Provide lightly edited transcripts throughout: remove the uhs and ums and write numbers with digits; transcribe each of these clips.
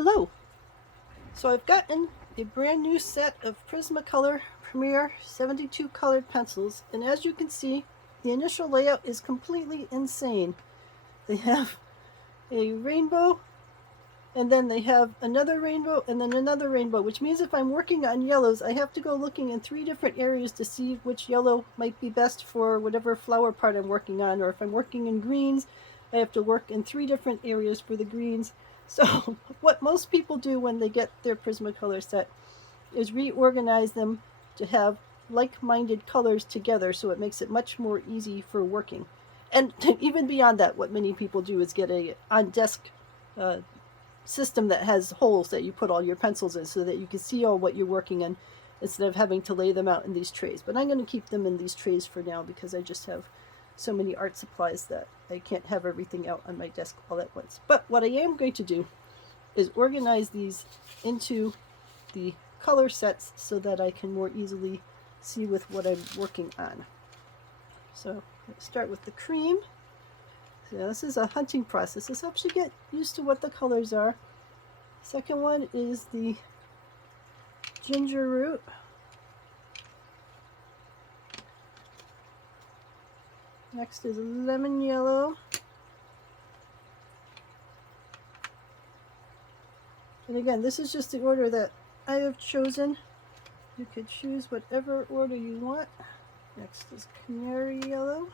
Hello! So I've gotten a brand new set of PrismaColor Premier 72 colored pencils, and as you can see, the initial layout is completely insane. They have a rainbow, and then they have another rainbow, and then another rainbow, which means if I'm working on yellows, I have to go looking in 3 different areas to see which yellow might be best for whatever flower part I'm working on, or if I'm working in greens, I have to work in 3 different areas for the greens. So what most people do when they get their Prismacolor set is reorganize them to have like-minded colors together, so it makes it much more easy for working. And even beyond that, what many people do is get a on-desk system that has holes that you put all your pencils in so that you can see all what you're working in instead of having to lay them out in these trays. But I'm going to keep them in these trays for now because I just have so many art supplies that I can't have everything out on my desk all at once. But what I am going to do is organize these into the color sets so that I can more easily see with what I'm working on. So let's start with the cream. So this is a hunting process. This helps you get used to what the colors are. Second one is the ginger root. Next is lemon yellow. And again, this is just the order that I have chosen. You could choose whatever order you want. Next is canary yellow.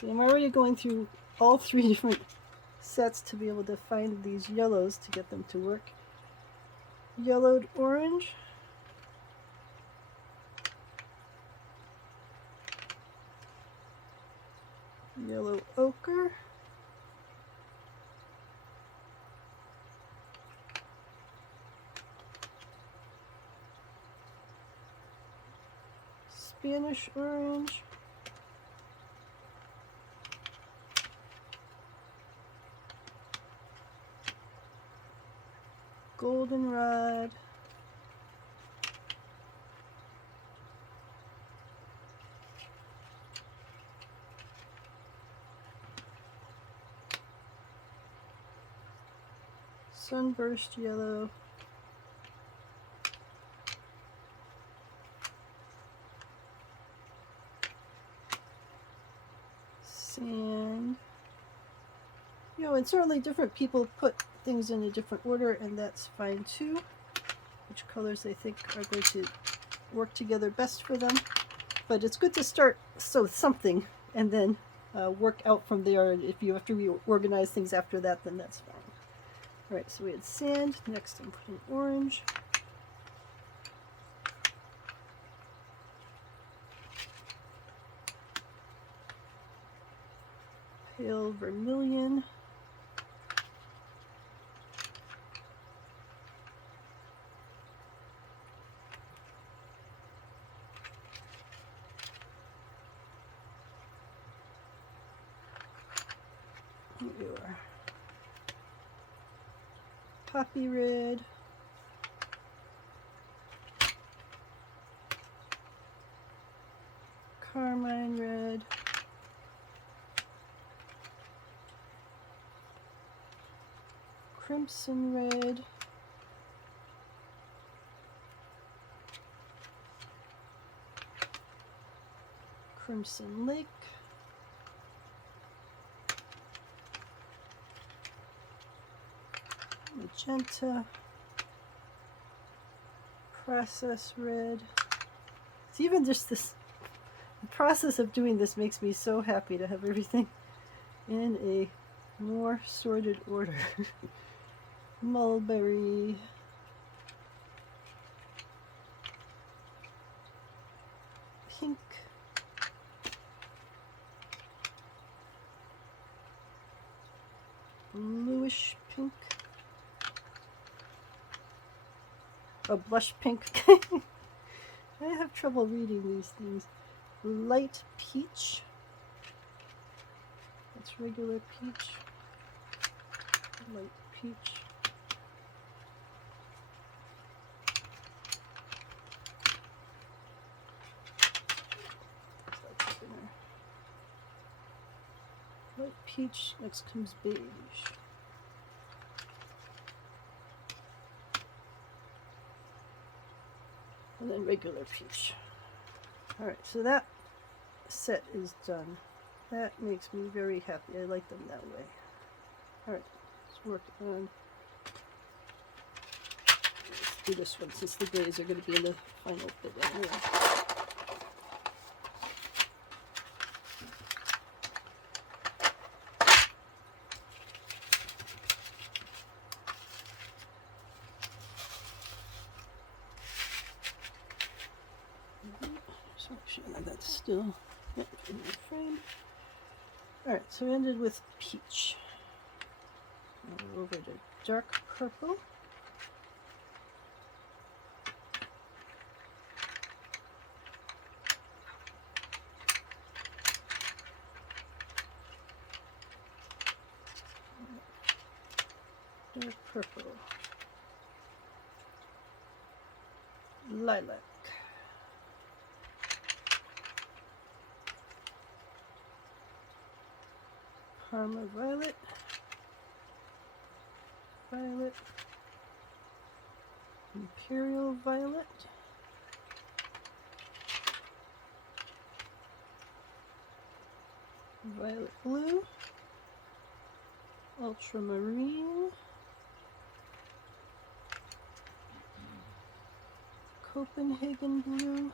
See, I'm already going through all 3 different sets to be able to find these yellows to get them to work. Yellowed orange. Yellow ochre. Spanish orange. Goldenrod. Sunburst yellow. Sand. You know, and certainly different people put things in a different order, and that's fine too. Which colors they think are going to work together best for them. But it's good to start something and then work out from there. If you have to reorganize things after that, then that's fine. All right, so we had sand. Next, I'm putting orange. Pale vermilion. Here you are. Poppy red. Carmine red. Crimson red. Crimson lake. Magenta. Process red. It's even just this, the process of doing this makes me so happy to have everything in a more sorted order. Mulberry. Pink. Bluish pink. A blush pink. I have trouble reading these things. Light peach. That's regular peach. Light peach. Light peach, next comes beige. And then regular peach. Alright, so that set is done. That makes me very happy. I like them that way. Alright, let's work on, let's do this one since the grays are going to be in the final bit anyway. Just make sure that that's still in the frame. Alright, so we ended with peach. Now we're over to dark purple. Dark purple. Lilac. Parma violet. Violet. Imperial violet. Violet blue. Ultramarine. Copenhagen blue.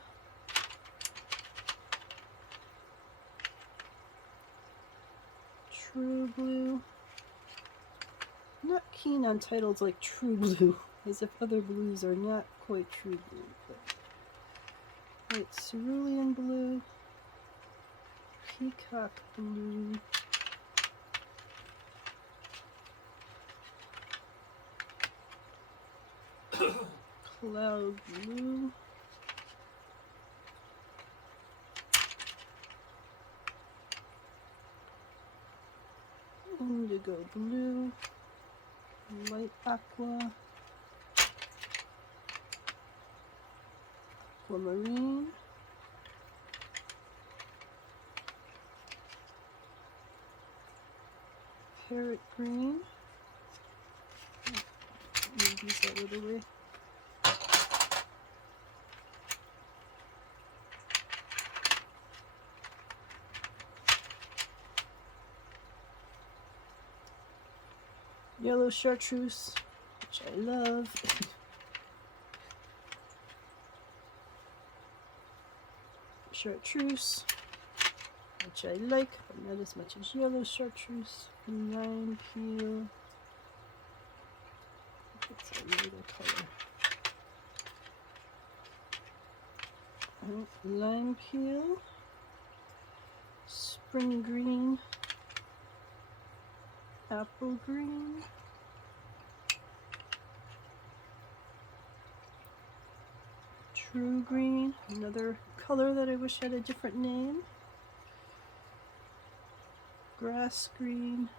True blue. I'm not keen on titles like True Blue, as if other blues are not quite true blue. But right, cerulean blue. Peacock blue. Cloud blue. Indigo blue. Light aqua. Aquamarine. Parrot green. Move these out of the way. Yellow chartreuse, which I love. Chartreuse, which I like, but not as much as yellow chartreuse. Lime peel. It's a lighter color. Lime peel. Spring green. Apple green. True green, another color that I wish had a different name. Grass green.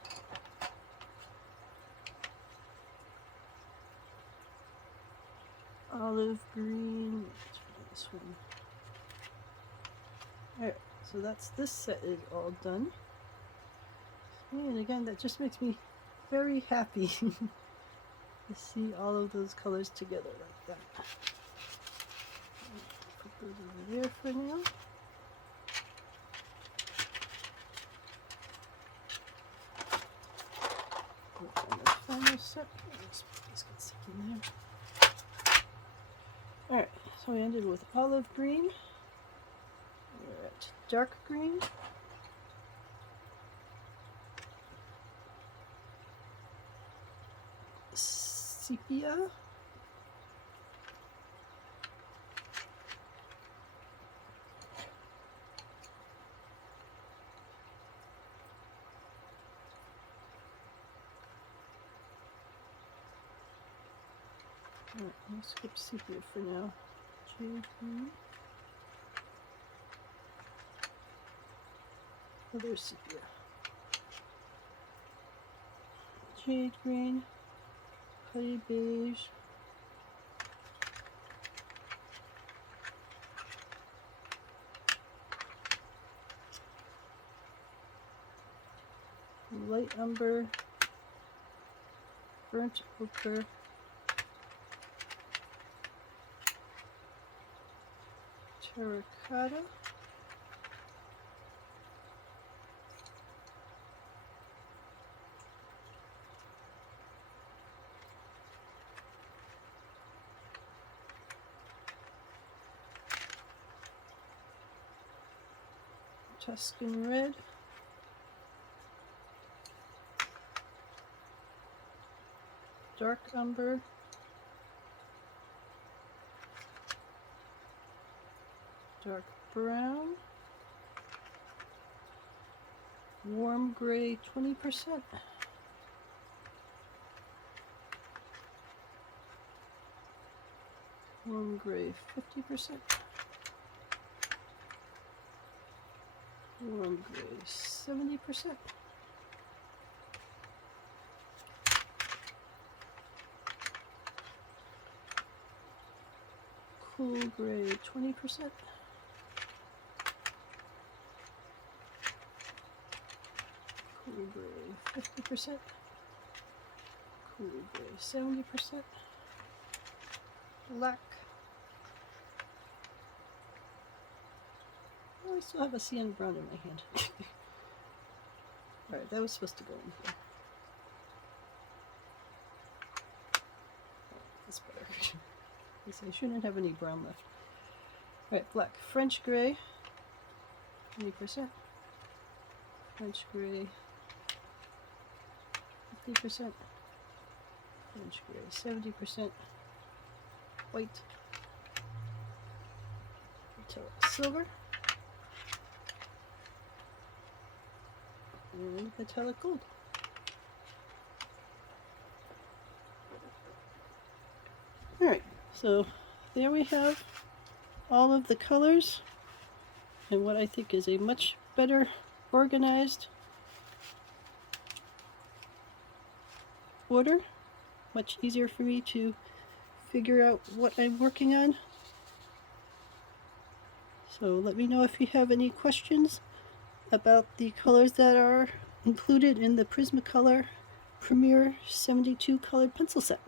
Olive green. Let's try this one. Alright, so that's this set is all done. And again, that just makes me very happy to see all of those colors together like that. Put those over there for now. Work on the final set. Let's put these guys in there. Alright, so we ended with olive green. We're at dark green. Sepia. Alright, I'll skip sepia for now. Jade green. Other sepia. Jade green. Putty beige. light umber, burnt ochre, terracotta, Tuscan red, dark umber, dark brown, warm gray 20%, warm gray 50%, warm gray 70%, cool gray 20%, cool gray 50%, cool gray 70%, black. Oh, I still have a cyan brown in my hand. Alright, that was supposed to go in here. That's better. I shouldn't have any brown left. Alright, black. French gray, 20%. French gray, 50%. French gray, 70%. White. Metallic silver. And metallic gold. Alright, so there we have all of the colors and what I think is a much better organized order. Much easier for me to figure out what I'm working on. So let me know if you have any questions about the colors that are included in the PrismaColor Premier 72 colored pencil set.